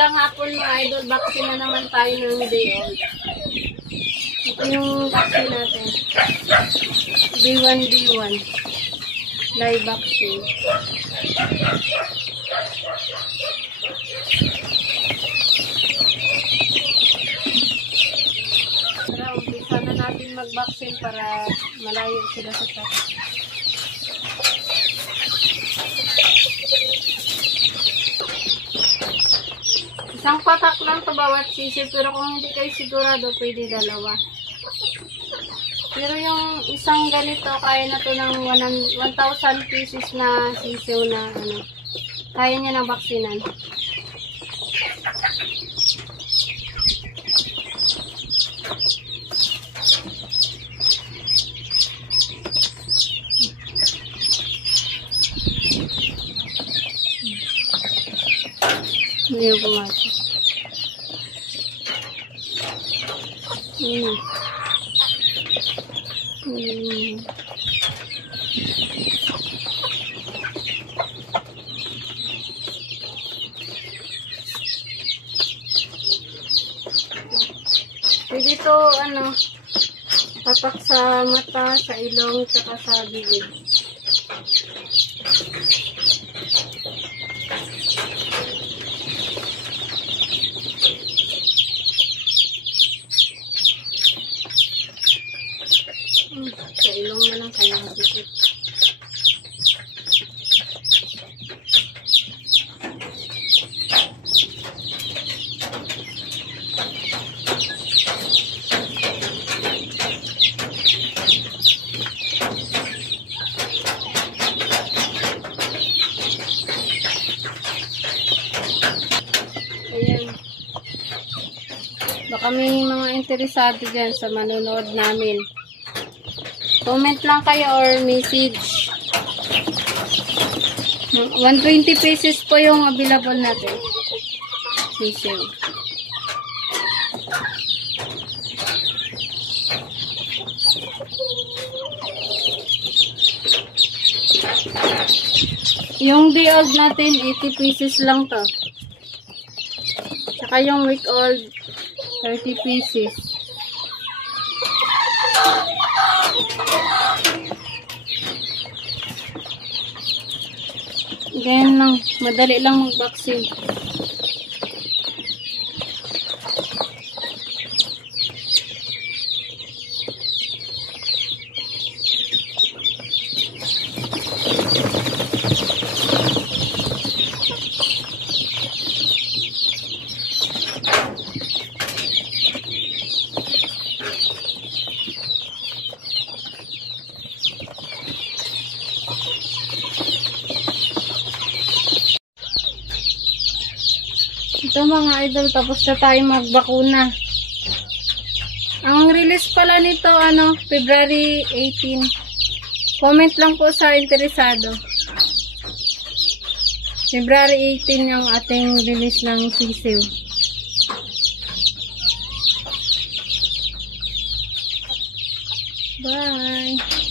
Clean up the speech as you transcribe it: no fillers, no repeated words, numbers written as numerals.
Magandang hapon mga idol. Vaccine na naman tayo ng day old. Ito yung vaccine natin. B1B1. Live vaccine. Tara, umpisa na natin mag-vaccine para malayo sila sa sakit. Isang patak lang sa bawat sisi, pero kung hindi kayo sigurado, pwede dalawa. Pero yung isang ganito, kaya na to ng 1,000 pieces na sisiw na ano, kaya niya ng baksinan. Hindi ko mati. Pwede ito, ano, tapak sa mata, sa ilong, saka sa bibig. Sa ilong na lang kaya masikip. Ayan. Baka may mga interesado dyan sa manonood namin. Comment lang kayo or message. 120 pesos po yung available natin. Sisiw. Yung day old natin, 80 pesos lang to. Saka yung week old, 30 pesos. Ganyan lang. Madali lang mag-vaccine. Ito mga idol, tapos na tayo magbakuna. Ang release pala nito, ano, February 18. Comment lang po sa interesado. February 18 yung ating release ng sisiw. Bye!